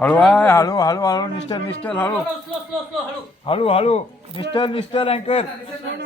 हळू आहे हळू हळू हळू निस्टल निस्टल हळू. स्लो स्लो स्लो हळू हळू निस्टल निस्टल अँकर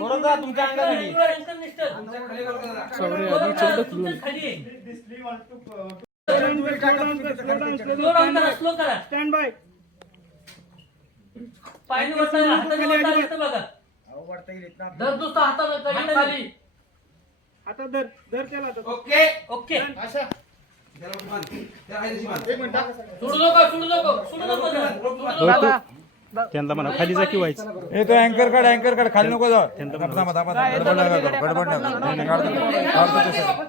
बरोबर तुमच्या स्टँड बाय घेतं बघा दर दुसरा खाली. आता दर दर केला ओके. ओके. त्यांना म्हणा खाली जा की व्हायचं ए तो अँकर काढ अँकर काढ खाली नको थांबा, थांबा, थांबा. गडबड नका करू, गडबड नका करू. नाही, नाही, काढतो. काढतो ते सगळं.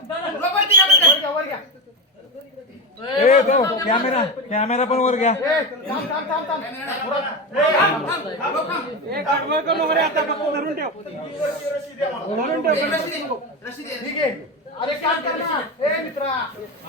ए तो कॅमेरा कॅमेरा पण वर घ्या. धरून धरून ठेव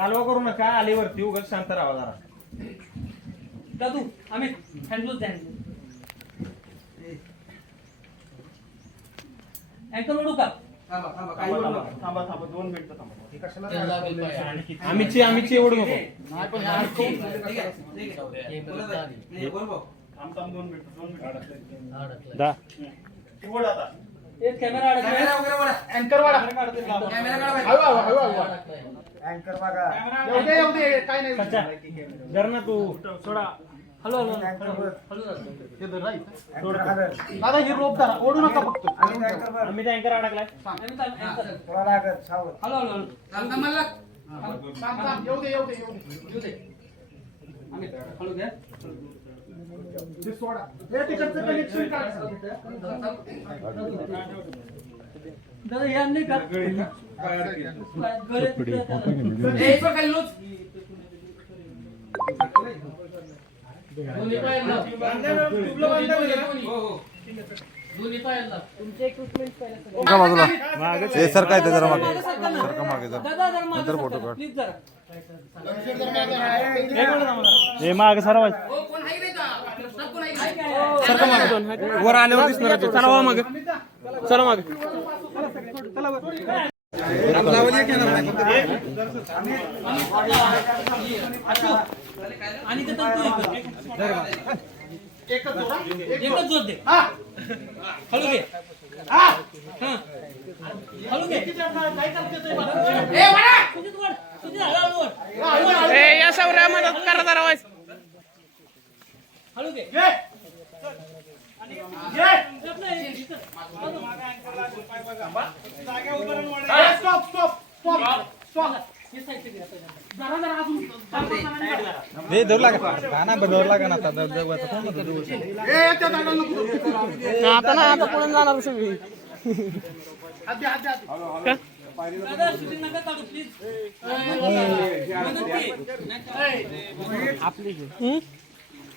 कालवा करू नका आली वरती उगाच शांत राहा जरा. दादू आम्ही हँडलूज द्या. अँकर ओढू का? थांबा थांबा दोन मिनिटं थांबा. आम्हीची आम्हीची एवढं नको. थांब थांब दोन मिनिटं दोन मिनिटं. दा. आता. एक कॅमेरा अडकला अँकर वाढा. हळू हळू हळू हळू. कॅमेरा येऊ दे येऊ दे. काय नाही ना तू. सोडा. हॅलो हॅलो हॅलो दादा ही रोप धरा. ओढू नका फक्त. आम्ही त्या अँकर अडकलाय हॅलो हॅलो थांब थांब. येऊ दे येऊ दे येऊ दे. येऊ दे. आम्ही हॅलो घ्या. ते सोडा. हे तिकडचं कनेक्शन काढ या का ए सर काय ते जरा मागे. सरका मागे? जरा नंतर. फोटो काढ. हे माग सरवा हो, कोण आहे नाही का? स्टाफ कोण आहे का? सरका माग दोन वर आल्यावर दिसणार. चला वा माग चला माग आणि. एकच जोडा. एकच जोर दे. हळू घे. हा. हळू घे. ए, वाडा! सुजित वाड. सुजित हळू हळू वाड. या सौर्या मदत करा जरा वाईस हळू घे. स्टॉप स्टॉप स्टॉप स्टॉप हे घे आता. जरा जरा अजून. हे धरू लागा. गाणा धरू लागा ना आता. आता. ए त्या दादाला नको आता ना आता पळून जाणार सगळी.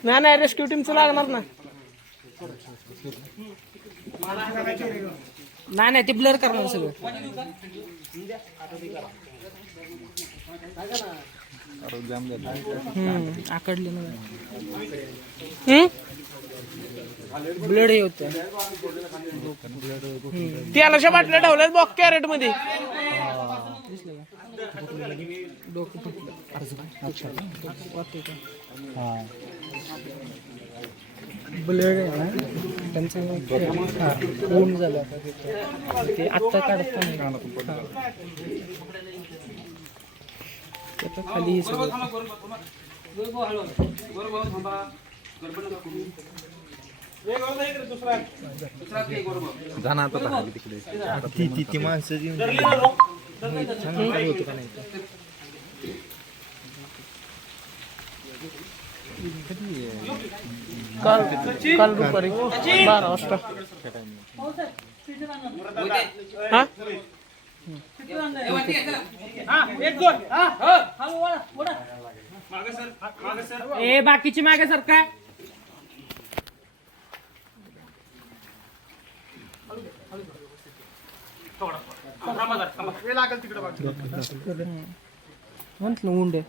नाही नाही रेस्क्यू टीमचं लागणार ना. नाही नाही ते ब्लर करणार सगळं? आकडले ब्लड हे होत त्याला बाटल्या ठेवल्यात बॉक कॅरेटमध्ये? ब्लड आहे ना त्यांचं हा, ऊन झालं. ते आत्ता काढत. त्याचं खाली हे. जाणार आता खाली तिकडे ती ती ती माणसं? होतं का नाही काल काल दुपारी बारा वाजता हा एक दोन हळू वळा, वळा. मागे सर मागे सर ए बाकीची मागे सर काय हे लागेल तिकडे म्हटलं मुंडे.